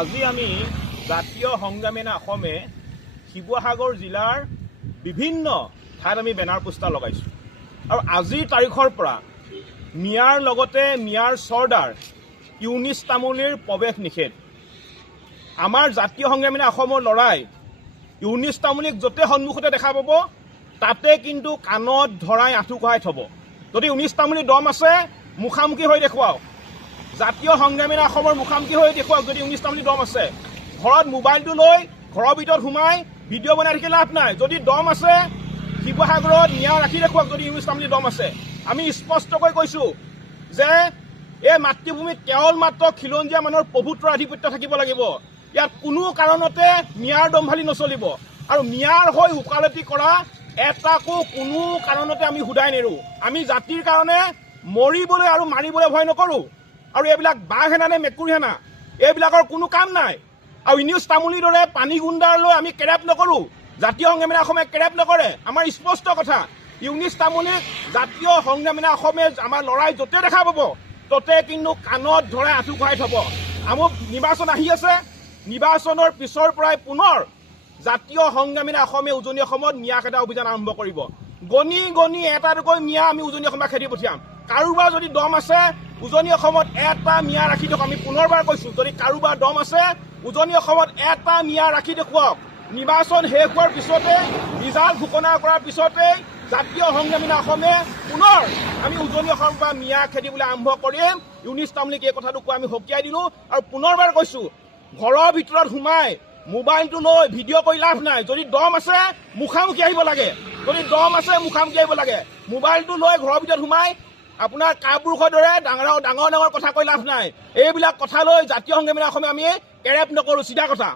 আজি আমি জাতীয় সংগ্ৰামী অসমে শিৱসাগৰ জিলাৰ বিভিন্ন ঠাইত আমি বেনাৰ পোষ্টাৰ লগাইছোঁ আৰু আজিৰ তাৰিখৰ পৰা মিয়াৰ লগতে মিয়াৰ চৰ্দাৰ ইউনিছ তামুলীৰ প্ৰৱেশ নিষেধ। আমাৰ জাতীয় সংগ্ৰামী অসমৰ লৰাই ইউনিছ তামুলীক য'তে সন্মুখতে দেখা পাব তাতে কিন্তু কাণত ধৰাই আঁঠু কঢ়াই থ'ব। যদি ইউনিছ তামুলীৰ দম আছে মুখামুখি হৈ দেখুৱাওক, জাতীয় সংগ্ৰামী অসমৰ মুখামুখি হৈ দেখুৱাওক। যদি ইউনিছ তামুলীৰ দম আছে, ঘৰত মোবাইলটো লৈ ঘৰৰ ভিতৰত সোমাই ভিডিঅ' বনাই থাকি লাভ নাই। যদি দম আছে শিৱসাগৰত মিয়া ৰাখি দেখুৱাওক। যদি ইউনিছ তামুলীৰ দম আছে, আমি স্পষ্টকৈ কৈছোঁ যে এই মাতৃভূমিত কেৱল মাত্ৰ খিলঞ্জীয়া মানুহৰ প্ৰভুত্বৰ আধিপত্য থাকিব লাগিব। ইয়াত কোনো কাৰণতে মিয়াৰ দমভালি নচলিব আৰু মিয়াৰ হৈ ওকালতি কৰা এটাকো কোনো কাৰণতে আমি শুধাই নেৰোঁ। আমি জাতিৰ কাৰণে মৰিবলৈ আৰু মাৰিবলৈ ভয় নকৰোঁ আৰু এইবিলাক বাঘ হেনা নে মেকুৰী হেনা এইবিলাকৰ কোনো কাম নাই। আৰু ইউনিছ তামুলীৰ দৰে পানী গুণ্ডাৰ লৈ আমি কেৰেপ নকৰোঁ, জাতীয় সংগ্ৰামী অসমে কেৰেপ নকৰে। আমাৰ স্পষ্ট কথা, ইউনিছ তামুলীক জাতীয় সংগ্ৰামী অসমে আমাৰ লৰাই য'তে দেখা পাব ত'তে কিন্তু কাণত ধৰাই আঁঠু কঢ়াই থ'ব। আমুক নিৰ্বাচন আহি আছে, নিৰ্বাচনৰ পিছৰ পৰাই পুনৰ জাতীয় সংগ্ৰামী অসমে উজনি অসমত মিয়া খেদা অভিযান আৰম্ভ কৰিব। গণি গণি এটা দুকৈ মিয়া আমি উজনি অসমত খেদি পঠিয়াম। কাৰোবাৰ যদি দম আছে উজনি অসমত এটা মিয়া ৰাখি দিয়ক। আমি পুনৰবাৰ কৈছোঁ, যদি কাৰোবাৰ দম আছে উজনি অসমত এটা মিয়া ৰাখি দেখুৱাওক। নিৰ্বাচন শেষ হোৱাৰ পিছতে, ৰিজাল্ট ঘোষণা কৰাৰ পিছতে জাতীয় সংগ্ৰামী অসমে পুনৰ আমি উজনি অসমৰ পৰা মিয়া খেদিবলৈ আৰম্ভ কৰিম। ইউনিছ তামুলীক এই কথাটো কোৱা আমি সকীয়াই দিলোঁ আৰু পুনৰবাৰ কৈছোঁ, ঘৰৰ ভিতৰত সোমাই মোবাইলটো লৈ ভিডিঅ' কৰি লাভ নাই। যদি দম আছে মুখামুখি আহিব লাগে, যদি দম আছে মুখামুখি আহিব লাগে। মোবাইলটো লৈ ঘৰৰ ভিতৰত সোমাই আপোনাৰ কাপুৰুষৰ দৰে ডাঙৰ ডাঙৰ কথা কৈ লাভ নাই। এইবিলাক কথা লৈ জাতীয় সংগ্ৰামী অসমে আমি কেৰেপ নকৰোঁ, চিধা কথা।